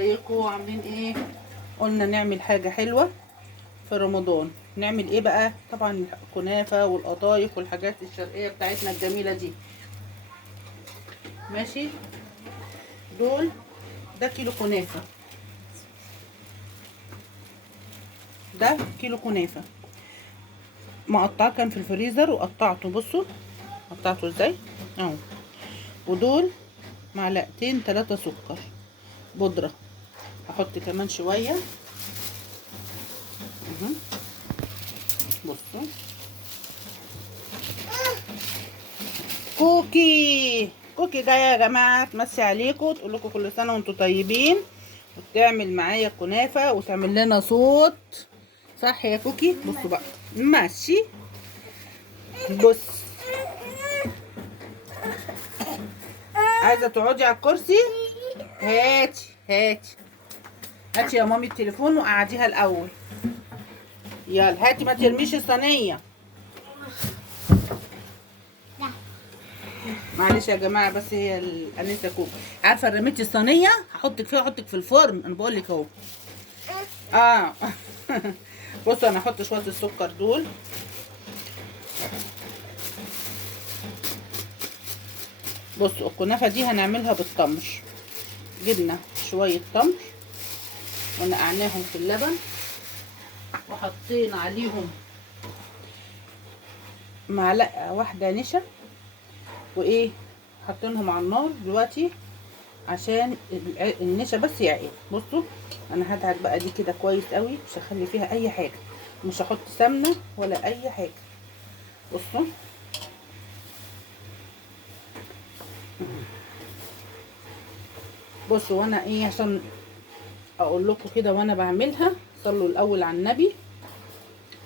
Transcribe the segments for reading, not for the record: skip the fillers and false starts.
ازيكم عاملين ايه؟ قلنا نعمل حاجه حلوه في رمضان. نعمل ايه بقى؟ طبعا الكنافه والقطايف والحاجات الشرقيه بتاعتنا الجميله دي. ماشي، دول ده كيلو كنافه، ده كيلو كنافه مقطعه، كان في الفريزر وقطعته. بصوا قطعته ازاي اهو. ودول معلقتين 3 سكر بودره، هحط كمان شويه اهو. بصوا كوكي، كوكي ده يا جماعه تمسي عليكم، تقول لكم كل سنه وانتم طيبين، وتعمل معايا كنافه وتعمل لنا صوت. صح يا كوكي؟ بصوا بقى ماشي. بص، عايزه تقعدي على الكرسي؟ هاتي هاتي هاتي يا مامي التليفون وقعديها الاول. يلا هاتي، ما ترميش الصينيه. معلش يا جماعه، بس هي الانسه كوكو عارفه رميتي الصينيه، هحطك فيها، احطك في الفرن، انا بقول لك اهو. اه بصوا انا هحط شويه السكر دول. بصوا الكنافه دي هنعملها بالتمر. جبنا شويه تمر ونقعناهم في اللبن، وحطينا عليهم معلقه واحده نشا، وايه حاطينهم على النار دلوقتي عشان النشا بس يعقل. بصوا انا هدعك بقى دي كده كويس قوي، مش هخلي فيها اي حاجه، مش هحط سمنه ولا اي حاجه. بصوا بصوا وانا ايه، عشان اقول لكم كده وانا بعملها. صلوا الاول على النبي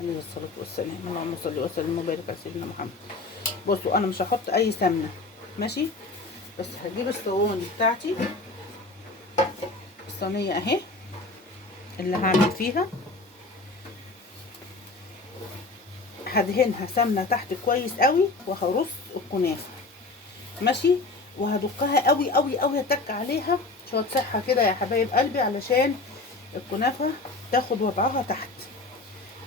عليه الصلاه والسلام، اللهم صل وسلم وبارك على سيدنا محمد. بصوا انا مش هحط اي سمنه، ماشي، بس هجيب الصواني بتاعتي، الصينيه اهي اللي هعمل فيها، هدهنها سمنه تحت كويس قوي، وهرص الكنافه ماشي، وهدقها قوي قوي قوي، هتك عليها شويه صحه كده يا حبايب قلبي علشان الكنافه تاخد وضعها تحت.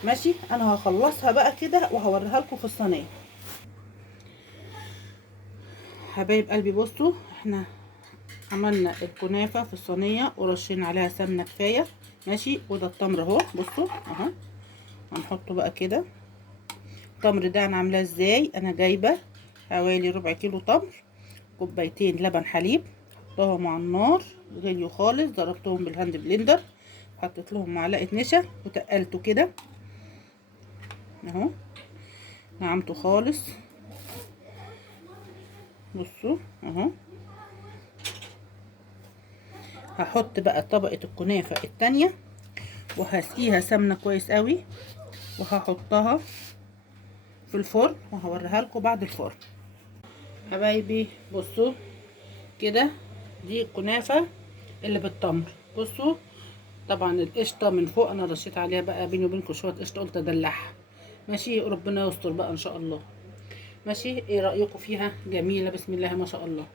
ماشي، انا هخلصها بقى كده وهوريها لكم في الصينيه. حبايب قلبي بصوا، احنا عملنا الكنافه في الصينيه ورشين عليها سمنه كفايه. ماشي، وده التمر اهو، بصوا اهو، هنحطه بقى كده. التمر ده انا عاملاه ازاي؟ انا جايبه حوالي ربع كيلو تمر، كوبايتين لبن حليب، حطهم على النار غليوا خالص، ضربتهم بالهاند بلندر، حطيت لهم معلقه نشا وتقلته كده اهو، نعمته خالص. بصوا اهو، هحط بقى طبقه الكنافه التانية وهسقيها سمنه كويس قوي، وهحطها في الفرن وهوريها لكم بعد الفرن. حبايبي بصوا كده، دي الكنافه اللي بالتمر. بصوا طبعا القشطه من فوق انا رشيت عليها بقى بيني وبينكم شويه قشطه، قلت ادلعها. ماشي، ربنا يستر بقى ان شاء الله. ماشي، ايه رايكم فيها؟ جميله بسم الله ما شاء الله.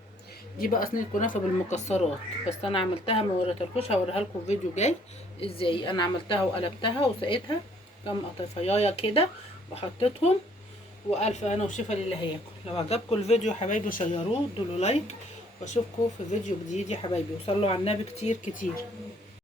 دي بقى صينيه كنافه بالمكسرات، بس انا عملتها ما وريتلكوش، هوريها لكم في فيديو جاي ازاي انا عملتها وقلبتها وسقيتها كام قطيفايه كده وحطيتهم. والف انا وشفا للي هياكل. لو عجبكم الفيديو يا حبايبي شيروه، ادوا لايك، واشوفكم في فيديو جديد يا حبايبي، وصلوا على النبي كتير كتير.